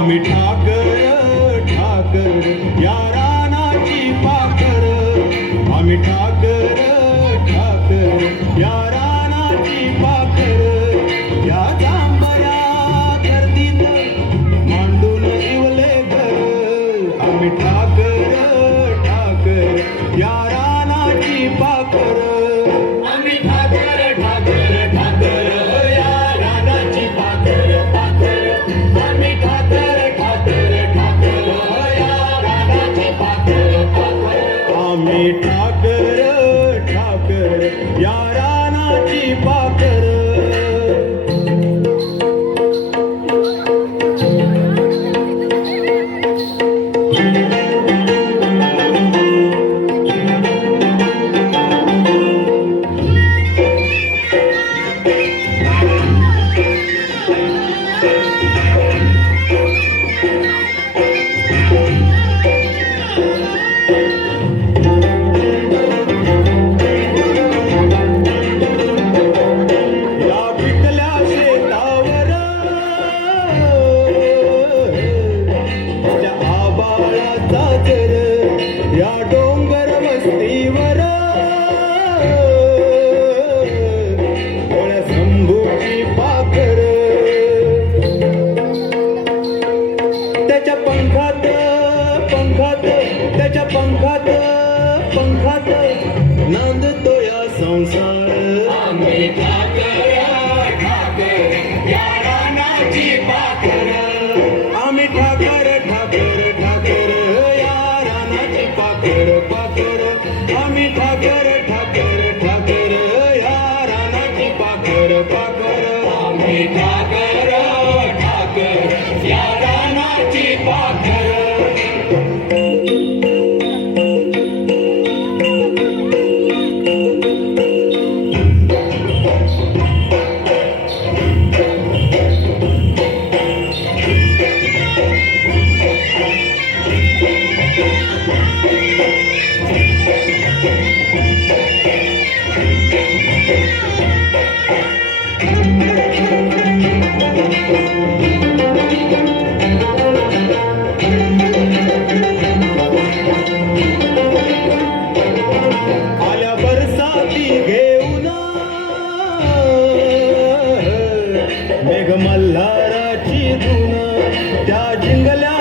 आम्ही ठाकर ठाकर या रानाची पाखर, आम्ही ठाकर ठाकर या रानाची पाखर, या जांभया गर्दीत मांडून इवले घर, आम्ही ठाकर ठाकर या रानाची पाखर, आम्ही ठाकर ठाकर ठाकर या रानाची पाखर पाखर, आम्ही ठाकर ठाकर ठाकर या रानाची पाखर पाखर, आम्ही ठाकर ठाकर या रानाची पाखर. या डोंगर वस्तीवर ओळ्या शंभूची पाखर, त्याच्या पंखात पंखात त्याच्या पंखात पंखात नांदतो या संसार, आम्ही ठाकर ठाकर या रानाची पाखर, आम्ही ठाकर ठाकर ठाकर या रानाची पाखर पाखर, आम्ही ठाकर ठाकर ठाकर या रानाची पाखर पाखर, आम्ही ठाकर ठाकर या रानाची पाखर. आल्या बरसाती घेऊन मेघ मल्हाराची धून, त्या जिंगल्या